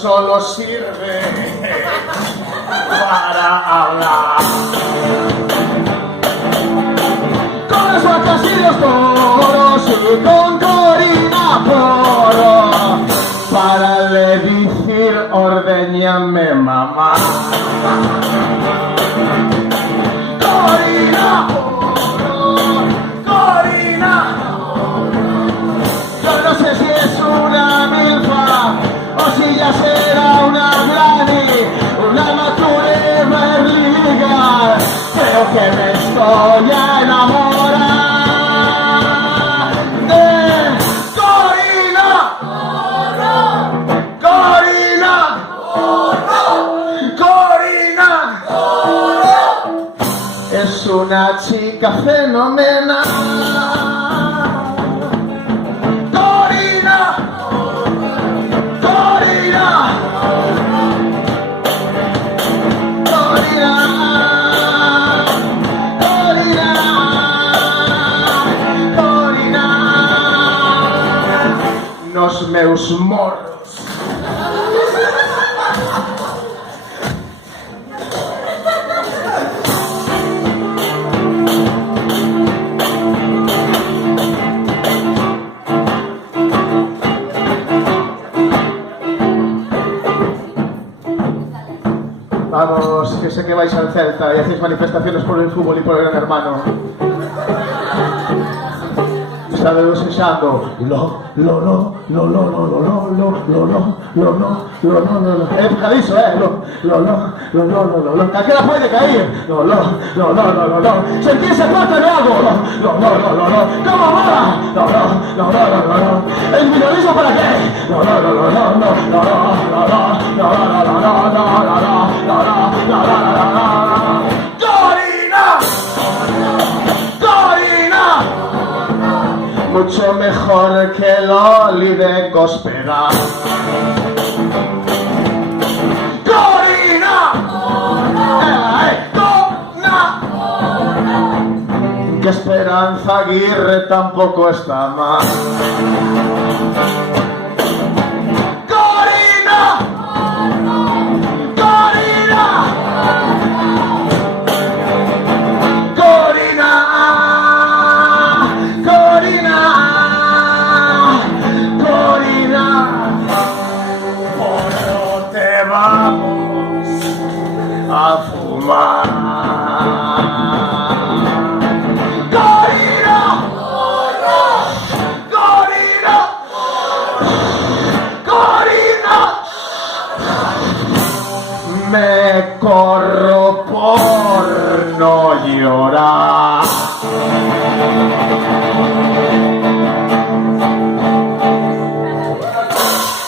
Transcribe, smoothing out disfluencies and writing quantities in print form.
solo sirve para hablar. Con las vacas y los toros y con Corina Poro para le decir ordeñame mamá. Corina Poro, Corina Poro. Yo no sé si es una milfa o si ya será una granny, una mature berliga. Creo que me estoy enamorando de Corina. Corina. Corina. Es una chica fenomenal. Corina. Corina. Nos meus morros. Vamos, que sé que vais al Celta y hacéis manifestaciones por el fútbol y por el Gran Hermano. Estábamos ensayando picadizo, cualquiera puede caer. Sentirse fuerte no hago. ¿Cómo mola? ¿El minorismo para qué? Mucho mejor que el Oli de Cospedal. ¡Corina! Que Esperanza Aguirre tampoco está mal. ¡Corina! ¡Corina! ¡Corina! Vamos a fumar. Corina, Corina, Corina. Me corro por no llorar.